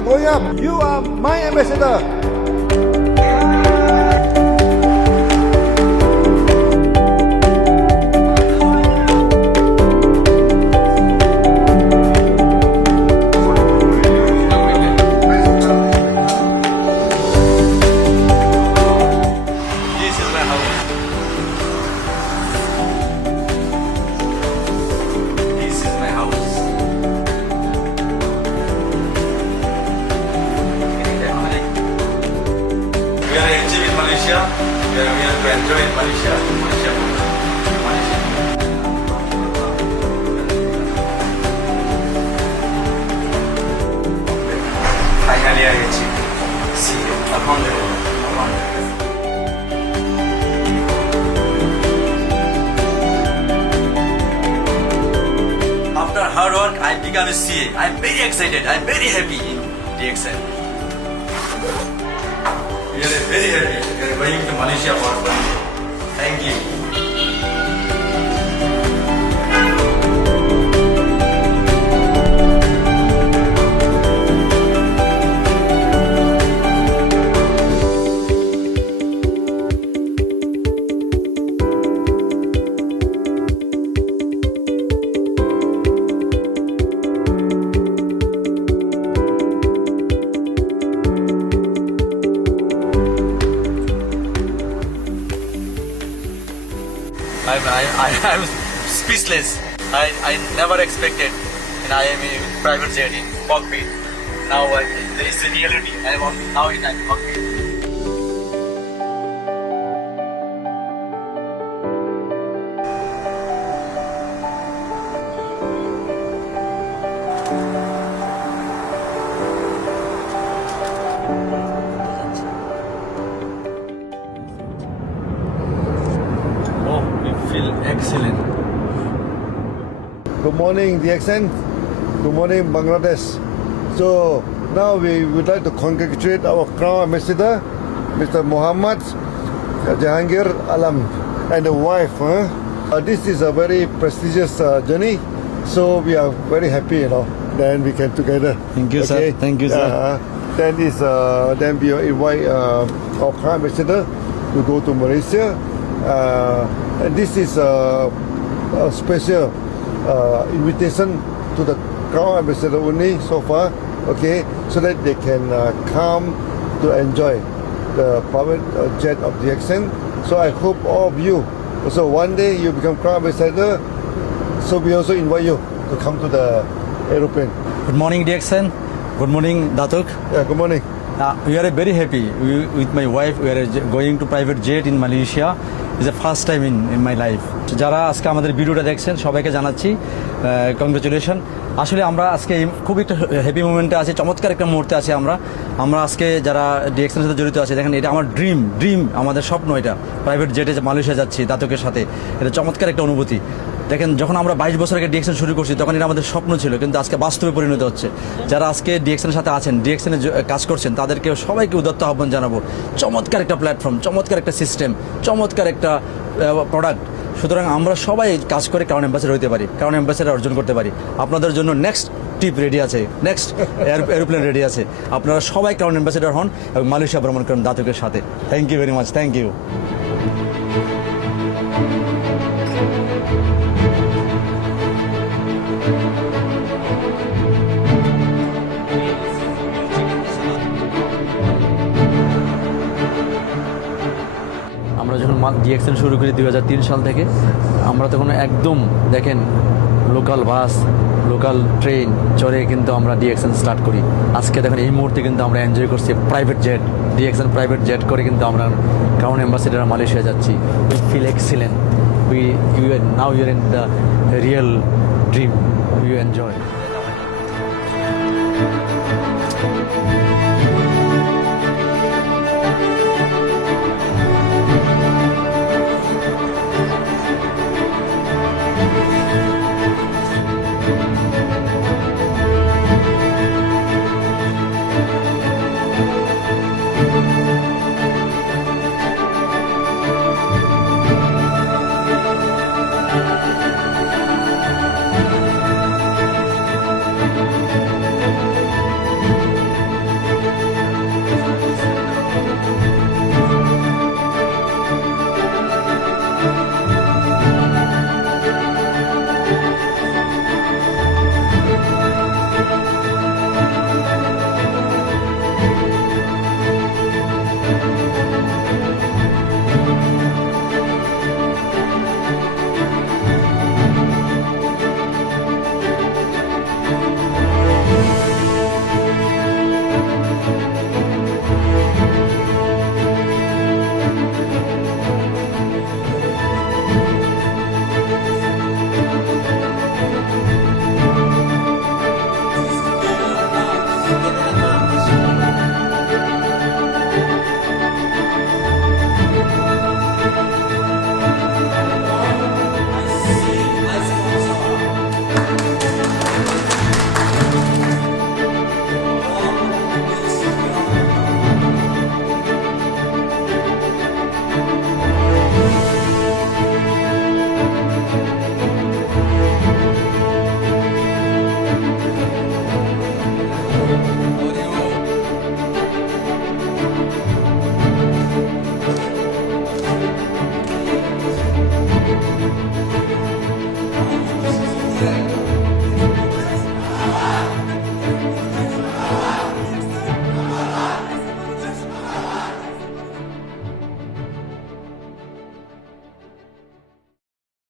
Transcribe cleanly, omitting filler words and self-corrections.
You're going up. You are my ambassador. This is my house. This is my house. We are enjoying in Malaysia. We are to enjoy in Malaysia. Malaysia. Finally, I achieved. See you. Alhamdulillah. After hard work, I become a CA. I'm very excited. I'm very happy in DXN. We are very happy. We are going to Malaysia for fun. Thank you. I'm speechless. I never expected, and I am in private jet in cockpit. Now there is a reality. I am now in a cockpit. Oh, we feel excellent. Good morning, DXN. Good morning, Bangladesh. So now we would like to congratulate our Crown Ambassador, Mr. Muhammad Jahangir Alam, and the wife. This is a very prestigious journey, so we are very happy, Then we came together. Thank you, sir. Thank you, sir. Then we invite our Crown Ambassador to go to Malaysia. And this is a special invitation to the Crown Ambassador only so far, so that they can come to enjoy the private jet of DXN. So I hope all of you, also one day you become Crown Ambassador, so we also invite you to come to the aeroplane. Good morning, DXN. Good morning, Datuk. Yeah, good morning. We are very happy. With my wife, we are going to private jet in Malaysia. It's the first time in my life. যারা আজকে আমাদের ভিডিওটা দেখছেন সবাইকে জানাচ্ছি কংগ্রেচুলেশন। আসলে আমরা আজকে খুব একটা হ্যাপি মোমেন্টে আছি, চমৎকার একটা মুহূর্তে আছি আমরা আজকে যারা ডিএক্সএনের সাথে জড়িত আছে। দেখেন, এটা আমার ড্রিম, আমাদের স্বপ্ন। এটা প্রাইভেট জেটে মালয়েশিয়া যাচ্ছি দাতুকের সাথে, এটা চমৎকার একটা অনুভূতি। দেখেন, যখন আমরা 22 বছর আগে ডিএক্সএন শুরু করছি তখন এটা আমাদের স্বপ্ন ছিল, কিন্তু আজকে বাস্তবে পরিণত হচ্ছে। যারা আজকে ডিএক্সএনের সাথে আছেন, ডিএক্সএনে কাজ করছেন, তাদেরকে সবাইকে উদাত্ত আহ্বান জানাবো। চমৎকার একটা প্ল্যাটফর্ম, চমৎকার একটা সিস্টেম, চমৎকার একটা প্রোডাক্ট। সুতরাং আমরা সবাই কাজ করে ক্রাউন অ্যাম্বাসেডর হতে পারি, ক্রাউন অ্যাম্বাসেডর অর্জন করতে পারি। আপনাদের জন্য নেক্সট ট্রিপ রেডি আছে, নেক্সট এরোপ্লেন রেডি আছে। আপনারা সবাই ক্রাউন অ্যাম্বাসেডর হন এবং মালয়েশিয়া ভ্রমণ করেন দাতুকের সাথে। Thank you very much, thank you. আমরা যখন ডিএক্সএন শুরু করি 2003 সাল থেকে, আমরা তখন একদম দেখেন লোকাল বাস, লোকাল ট্রেন চড়ে কিন্তু আমরা ডিএক্সএন স্টার্ট করি। আজকে দেখেন এই মুহূর্তে কিন্তু আমরা এনজয় করছি private jet, DXN private jet করে কিন্তু আমরা ক্রাউন অ্যাম্বাসেডর মালয়েশিয়া যাচ্ছি। We feel excellent. Now you are in the real dream, you enjoy.